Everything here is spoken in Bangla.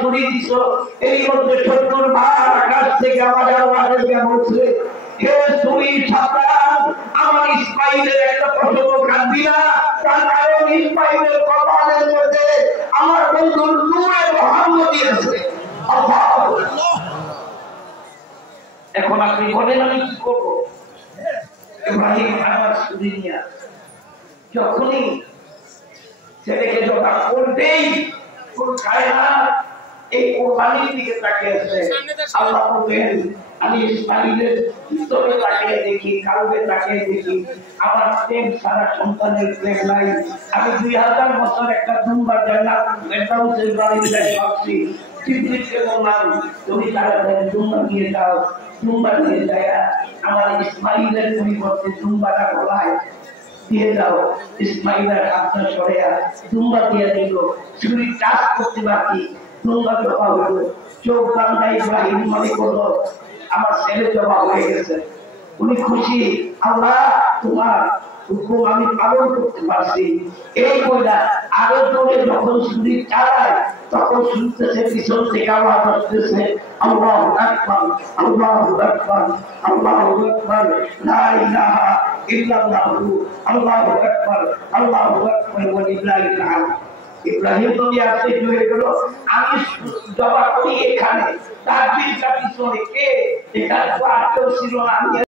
ছুরি দিছ এই মধ্যে 70 বার আকাশ থেকে আমার আওয়াজ বলছে হে ছুরি সাবধান আমার ইসমাইলের একটা পশম কাটবি না তার কারণ ইসমাইলের কপালের মধ্যে আমার বন্ধুর নূরে মুহাম্মদী আছে। এখন আপনি বলেন আমি কি করব? ইব্রাহিম আমার ছুরি নিয়ে যখনই ছেলেকে জবা করতেই কোন খায় না এই কোরবানির দিকে তাকিয়ে আছে। আল্লাহ বলেন আমি ইসমাইলের ভিতরে তাকিয়ে দেখি, কালবে তাকিয়ে দেখি, আমার প্রেম সারা সন্তানের প্রেম নাই। আমি 2000 বছর একটা দুম্বা জান্নাত ফেরদাউসের বাড়িতে ভাবছি, জিবরিলকে বললাম তুমি তাড়াতাড়ি দুম্বা নিয়ে যাও। দুম্বা নিয়ে যায় আমার ইসমাইলের পরিবর্তে দুম্বাটা গলায় দিয়ে দাও। ইসমাইলের হাতটা সরে দুম্বা দিয়ে দিল, ছুরি টাচ করতে বাকি দুম্বা জবা হলো। চোখ বান্ধা ইব্রাহিম মনে করলো আমার ছেলে জবা হয়ে গেছে। উনি খুশি, আল্লাহ তোমার হুকুম আমি পালন করতে পারছি। এই বইটা আরো জোরে যখন ছুরি চালায় তখন শুনতেছে পিছন থেকে আওয়াজ আসতেছে আল্লাহু আকবার, আল্লাহু আকবার, আল্লাহু আকবার, লা ইলাহা ইল্লাল্লাহু, আল্লাহু আকবার, আল্লাহু আকবার ওয়া লিল্লাহিল হামদ। ইব্রাহিম নবী আসতে হয়ে গেল, আমি জবা করি এখানে, তাকবীরটা পিছনে কে? এখানে তো আর কেউ ছিল না।